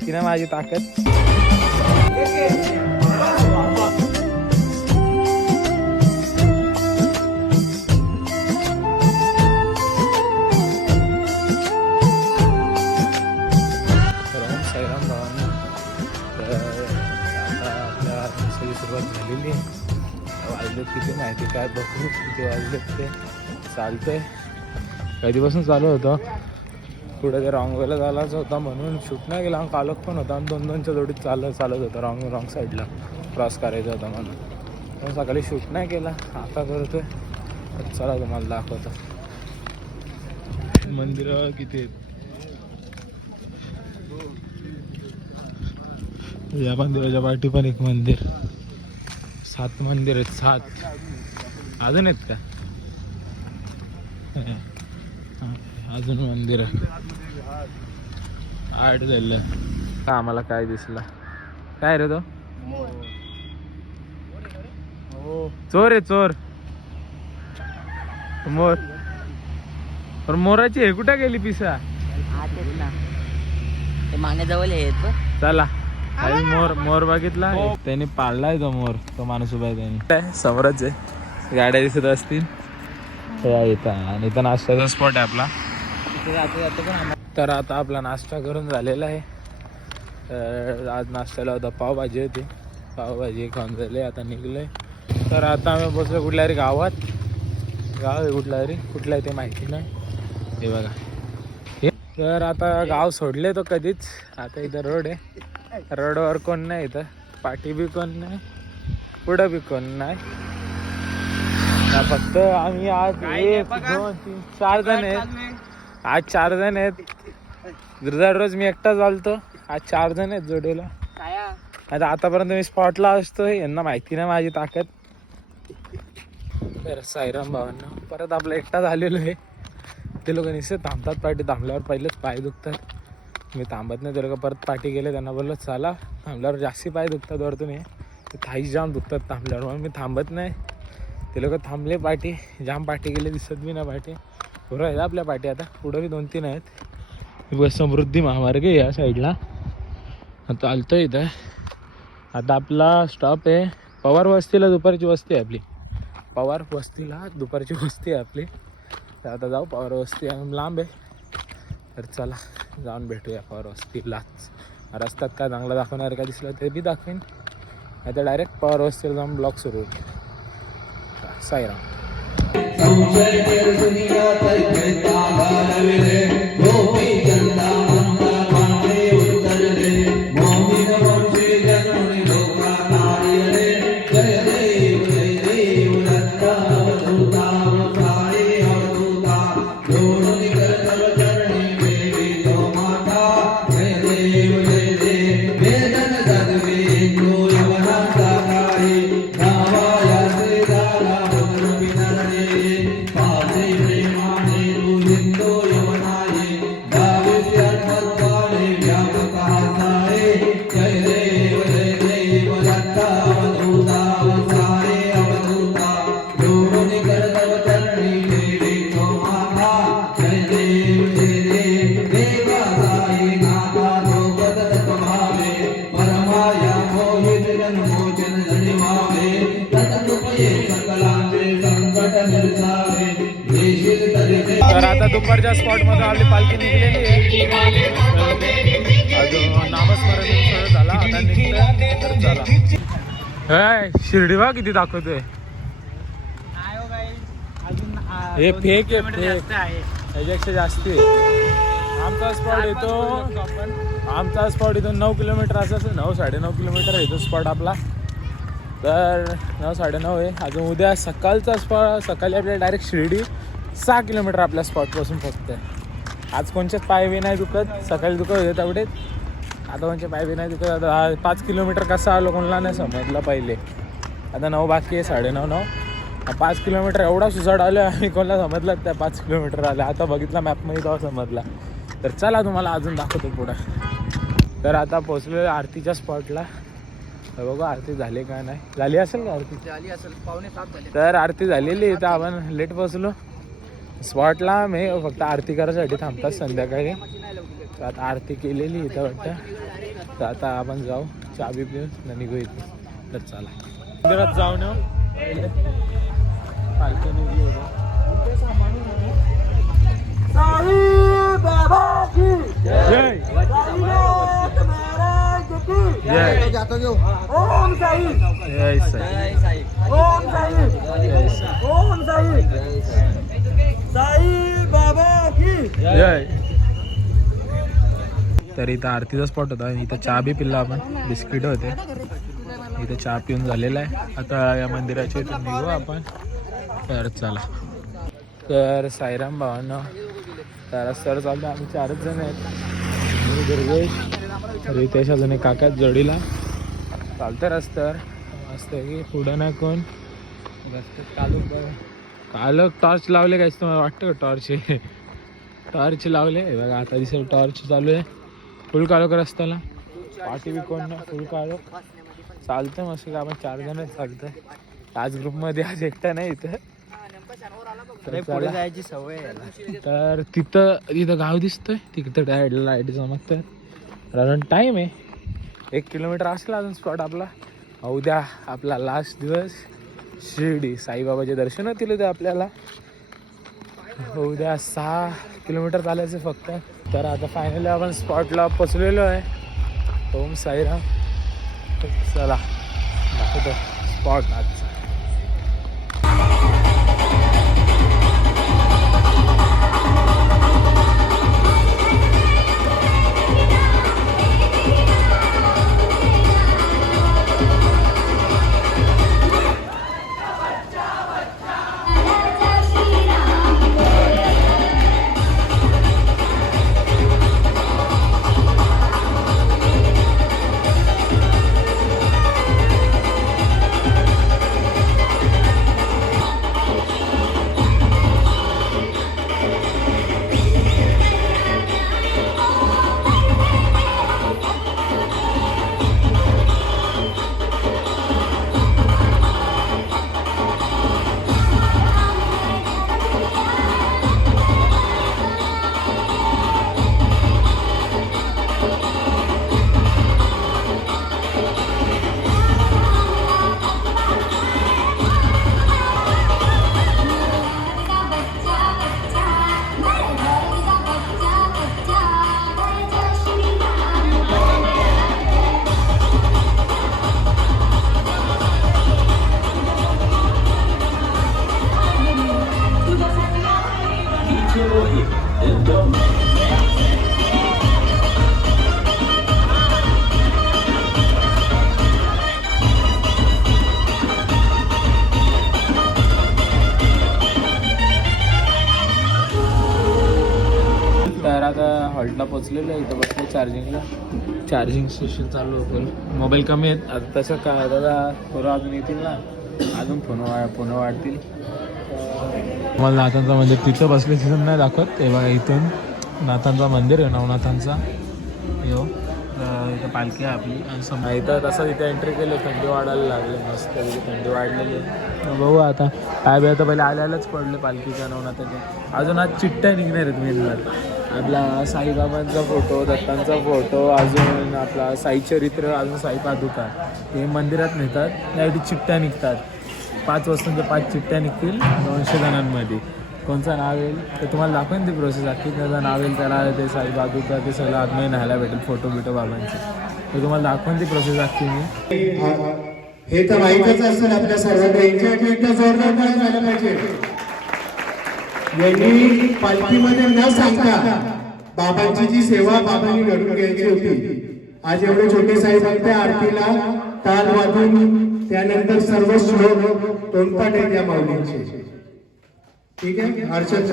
माहिती ना माझी ताकद. साईराम भावांना तर आता आपल्या दिवसाची सुरुवात झालेली आहे. वाजलेत किती माहिती काय बघू किती वाजलेत ते. चालतंय कधीपासून चालू होतं पुढे ते रॉंग वेला झालाच होता म्हणून शूट नाही गेला. कालक पण होता आणि 2-2च्या जोडीत चालत होतं. रॉंग साईडला क्रॉस करायचा होता म्हणून सकाळी शूट नाही केला. आता करतोय. चला तुम्हाला दाखवतो मंदिरं किती आहेत. या मंदिराच्या पाठी पण एक मंदिर. 7 मंदिर आहेत. 7 अजून आहेत का? अजून मंदिर 8 झालं. आम्हाला काय दिसला काय रे तो? चोर आहे चोर. मोर. पण मोराची हे कुठे गेली पिसा? मानेजवळ येत. चला मोर बघितला त्यांनी पाळलाय तो मोर. तो माणूस उभा आहे त्यांनी समोरच आहे. गाड्या दिसत असतील आणि इथं नाश्त्याचा स्पॉट आहे आपला. तर आता आपला नाश्ता करून झालेला आहे. आज नाश्त्याला होता पावभाजी होती. पावभाजी खाऊन झाले. आता निघलोय. तर आता आम्ही पोचलो कुठल्या तरी गावात. गाव आहे कुठलं आहे ते माहिती नाही. हे बघा. तर आता गाव सोडले तो कधीच. आता इथं रोड आहे. रोडवर कोण नाही. इथं पाठी बी कोण नाही पुढं बी कोण नाही. फक्त आम्ही आज 1 2 3 4 जण आहेत. आज 4 जण आहेत. दररोज मी एकटा चालतो. आज 4 जण आहेत जोडीला. आता आतापर्यंत मी स्पॉटला असतो. यांना माहिती नाही माझी ताकद. तर साईराम भावांना परत आपलं एकटा झालेलो आहे. ते लोक निश्चित थांबतात. पाठी थांबल्यावर पहिलेच पाय दुखतात. मी थांबत नाही. ते लोक परत पाठी गेले. त्यांना बोललं चला. थांबल्यावर जास्ती पाय दुखतात वरतून. ते थाई जाम दुखतात थांबल्यावर. म्हणून मी थांबत नाही. ते लोक थांबले. पाठी जाम पाठी गेले. दिसत बी ना पाठी. बरोबर आहे आपल्या पाठी. आता पुढं बी 2-3 आहेत. समृद्धी महामार्ग आहे या साईडला. चालतो इथं. आता आपला स्टॉप आहे पवार वस्तीला. दुपारची वस्ती आहे आपली. पवार वस्तीला दुपारची वस्ती आहे आपली. तर आता जाऊ पवार वस्ती. लांब आहे. तर चला जाऊन भेटूया पवार वस्तीलाच. रस्त्यात काय चांगला दाखवणार का दिसलं ते बी दाखवेन. आता डायरेक्ट पवार वस्तीला जाऊन ब्लॉग सुरू होईल. साईराम. तर आता दुपारच्या स्पॉट मध्ये आपली पालखी निघलेली आहे. अजून नामस्मरण झाला. आता निघतोय. तर चला. शिर्डी बा किती दाखवतोय. हे फेक आहे. फेक याच्यापेक्षा जास्ती आहे. आमचा स्पॉट येतो 9 किलोमीटर. असं 9 साडेनऊ किलोमीटर येतो स्पॉट आपला. तर 9 साडेनऊ आहे. अजून उद्या सकाळचा स्पॉट. सकाळी आपल्याला डायरेक्ट शिर्डी 6 किलोमीटर आपल्या स्पॉटपासून फक्त. आज कोणचेच पाय बी नाही दुखत. सकाळी दुखत होते तेवढेच. आता कोणचे पाय बी नाही दुखत. आता 5 किलोमीटर कसा आलो कोणाला नाही समजलं पहिले. आता 9 बाकी आहे. 9:30. 5 किलोमीटर एवढा सुसाट आलो आम्ही. कोणाला समजलं त्या 5 किलोमीटर आले. आता बघितला मॅपमध्ये तेव्हा समजला. तर चला तुम्हाला अजून दाखवतो पुढं. तर आता पोचलो आरतीच्या स्पॉटला. बघू आरती झाली का नाही. झाली असेल का आरती? झाली असेल. 6:45 झाली. तर आरती झालेली. तर आपण लेट पोचलो स्पॉटला. मी फक्त आरती करायसाठी थांबतात संध्याकाळी. तर आता आरती केलेली इथं वाटतं. तर आता आपण जाऊ चहा बी पिऊन निघू इथे. तर चला मंदिरात जाऊन येऊ. पालखी निघली जय जय ओम साई जय साई साई ओम साई जय साई ओम साई साई बाबा की जय. तर इथं आरतीचा स्पॉट होता. इथं चहा बी पिल्ला आपण. बिस्किट होते. इथं चहा पिऊन झालेला आहे. आता या मंदिराच्या इथून निघू आपण. तर चला. तर साईराम भावांना तर रस्त्यावर चालतो. आम्ही 4च जण आहेत. मी दुर्गेश रितेश अजून एक काका जोडीला चालतं रस्त्यावर. मस्त की पुढं नाही कोण काल टॉर्च लावले काहीच तुम्हाला वाटतं का? टॉर्च लावले बघा. आता दिसेल टॉर्च चालू आहे. फुल काळोख रस्त्याला. पाठी बी कोण नाही. फुल काळोख चालतं मस्त. आपण 4 जण चालतंय. आज ग्रुपमध्ये आज एकटा नाही इथं. पुढे जायची सवय आहे. तर तिथं गाव दिसतंय. तिथं लाईट चमकतात. कारण टाईम आहे 1 किलोमीटर असेल अजून स्पॉट आपला. उद्या आपला लास्ट दिवस. शिर्डी साईबाबाचे दर्शन होतील उद्या आपल्याला. उद्या 6 किलोमीटर चालायचं फक्त. तर आता फायनली आपण स्पॉटला पोचलेलो आहे. ओम साईराम. चला दाखवतो स्पॉट आजचा. तर आता हॉल्टला पोचलेलो आहे. इथं बसलो चार्जिंगला. चार्जिंग स्टेशन चालू होतं. मोबाईल कमी आहेत आता. तसं काय दादा थोडं अजून येतील ना. अजून फोन वाढतील. मला नाथांचा मंदिर तिथं बसले तिथून नाही दाखवत. ते बघा इथून नाथांचा मंदिर आहे नवनाथांचा. यो इथं पालखी आहे आपली. आणि इथं तसं इथं एंट्री केली. थंडी वाढायला लागली. मस्त थंडी वाढलेली आहे. बघू आता काय बी. आता पहिले आल्यालाच पडले पालखीच्या नवनाथाच्या. अजून आज चिठ्ठ्या निघणार आहेत मेनवर. आपला साईबाबांचा फोटो, दत्तांचा फोटो, अजून आपला साई चरित्र, अजून साई पादुका हे मंदिरात नेतात. त्यासाठी चिठ्ठ्या निघतात. 5 वस्तूंच्या 5 चिठ्ठ्या निघतील 200 जणांमध्ये. कोणचं नाव येईल ते तुम्हाला दाखवेन. ती प्रोसेस अख्खी. त्याचं नाव येईल त्याला ते साई पादुका ते सगळं आतमध्ये न्यायला भेटेल. फोटो बिटो बाबांचे ते तुम्हाला दाखवेन ती प्रोसेस अख्खी मी. हे तर माहीतच असेल आपल्या सर्वांना. एकदा जोरदार काय झालं पाहिजे. यांनी पालखीमध्ये न सांगता बाबांची जी सेवा बाबांनी घडून घ्यायची होती. आज एवढे छोटे साहेब त्या आरतीला ताल वाजून त्यानंतर सर्व श्लोक तोंडपाठ आहे त्या माऊलींचे. ठीक आहे. हर्षद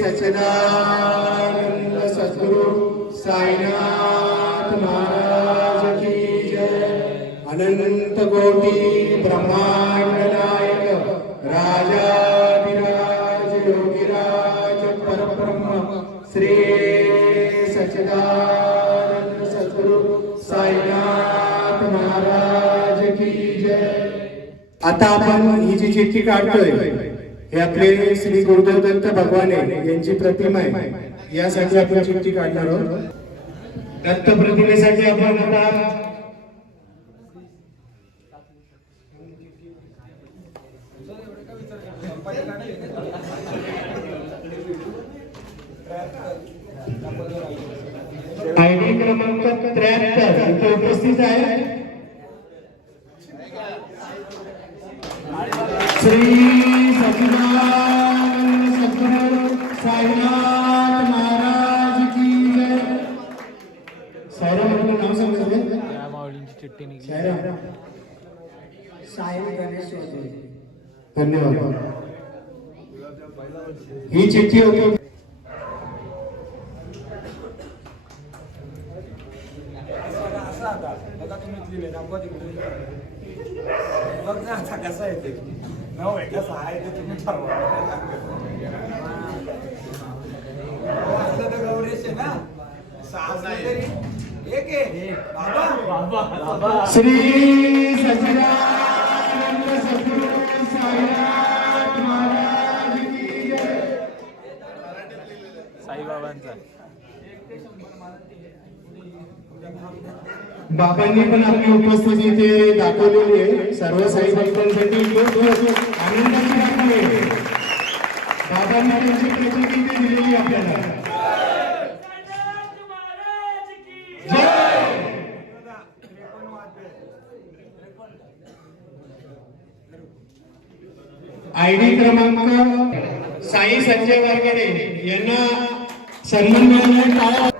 सच्चिदानंद सद्गुरु साईनाथ महाराज की जय. अनंत कोटी ब्रह्मांड नायक राजाधिराज योगीराज परब्रह्म श्री सच्चिदानंद सद्गुरु साईनाथ महाराज की जय. आता आपण ही जी चिठ्ठी काढतोय हे आपले श्री गुरुदेव दत्त भगवान यांची प्रतिमा आहे. यासाठी आपण चिठ्ठी काढणार आहोत. दत्तप्रतिमेसाठी आपण आता आयडी क्रमांक 73 इथे उपस्थित आहे श्री सच्चिदानंद सद्गुरु साईनाथ महाराज की जय. साईराम आपलं नाव सांगायचं. या माऊलींची चिठ्ठी निघली. साईराम. साई गणेश होते. धन्यवाद. ही चिठ्ठी होती बघ ना आता कसं आहे ते. नाव आहे कसं आहे ते तुम्ही ठरवा. तर गौरेश आहे ना. सहा तरी एक आहे. बाबा श्री सच्चिदानंद सद्गुरु साईनाथ महाराज की जय. साईबाबांचा. बाबांनी पण आपली उपस्थिती इथे दाखवलेली आहे. सर्व साई भक्तांसाठी आनंदाची बातमी आहे. बाबांनी त्यांची प्रचिती इथे दिलेली आपल्याला. जय. आयडी क्रमांक साई संजय वारगडे यांना सन्मान मिळाला. टाळ्या.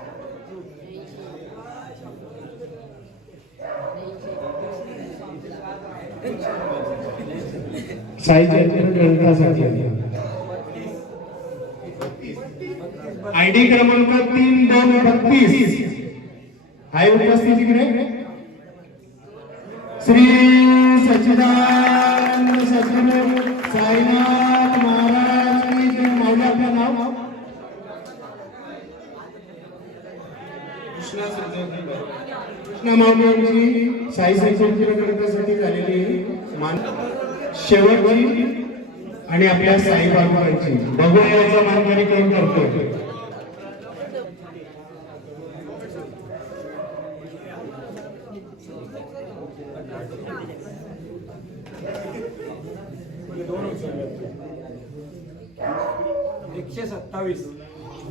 साई ग्रंथासाठी आयडी क्रमांक 3232 आहे उपस्थित इकडे. श्री सच्चिदानंद सद्गुरु साईनाथ महाराज की जय. माऊली आपलं नाव. कृष्णा माऊली यांची साई संचरित्र ग्रंथासाठी झालेली शेवटची आणि आपल्या साईबाबांची बघूया याचा मानकरी कोण करतो.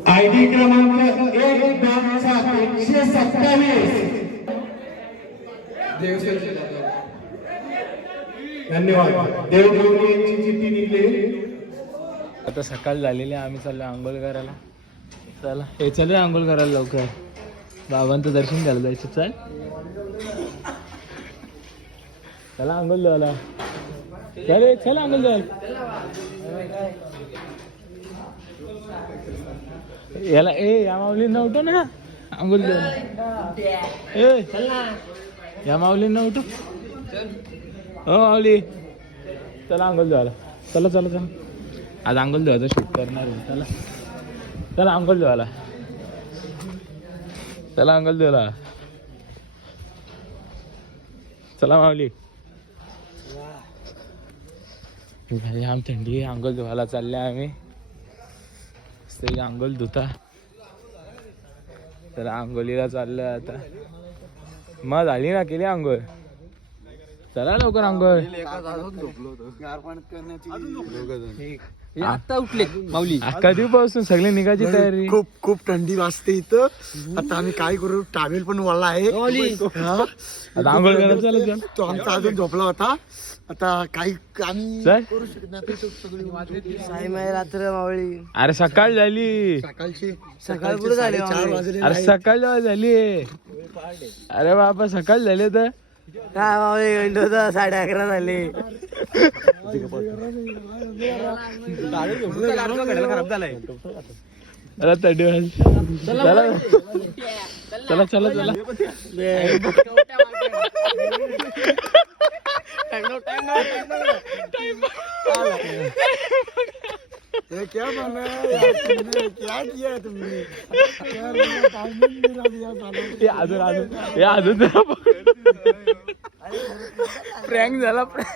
आयडी क्रमांक 127. धन्यवाद. देवदेवनी यांची चिठ्ठी निघली. आता सकाळ झालेली आहे. आम्ही चाललो आंघोळ करायला. चला हे चल आंघोळ करायला लवकर. बाबांचं दर्शन घ्यायला जायचं. चल चला आंघोळ द्यायला. चल चल आंघोळ द्यायला. याला या माऊलींना उठव ना आंघोळ द्यायला. या माऊलींना उठव. हो माऊली चला आंघोळ द्यायला. चला चला चला. आज आंघोळ द्यायचं शूट करणार आहे. चला चला आंघोळ द्यायला. चला आंघोळ द्यायला. चला माऊली. आम थंडी आंघोळ धुवायला चालले आम्ही. आंघोळ धुता तर आंघोळीला चाललोय आता. मग झाली ना केली आंघोळ. चला लवकर आंघोळ. आता उठले माऊली. कधीपासून सगळी निघायची तयारी. खूप खूप थंडी वाजते इथं. आता आम्ही काय करू. टावेल पण वाला आहे. आता आंघोळ करायला चालत. तो आमचा अजून झोपला होता. आता काही आम्ही चल. करू शकत नाही. सगळी साई माय रात्र माऊली. अरे सकाळ झाली. सकाळची सकाळ पुढे झाली 4 वाजले. अरे सकाळ जेव्हा झाली. अरे बाबा सकाळ झाली तर काय माऊली घंटे होता 11:30 झाले. खराब झालाय. अरे थंडी वाजली. चला चला चला चला. क्या माना यार तुमने क्या किया तुमने. अजून अजून अजून प्रँक झाला. प्रँक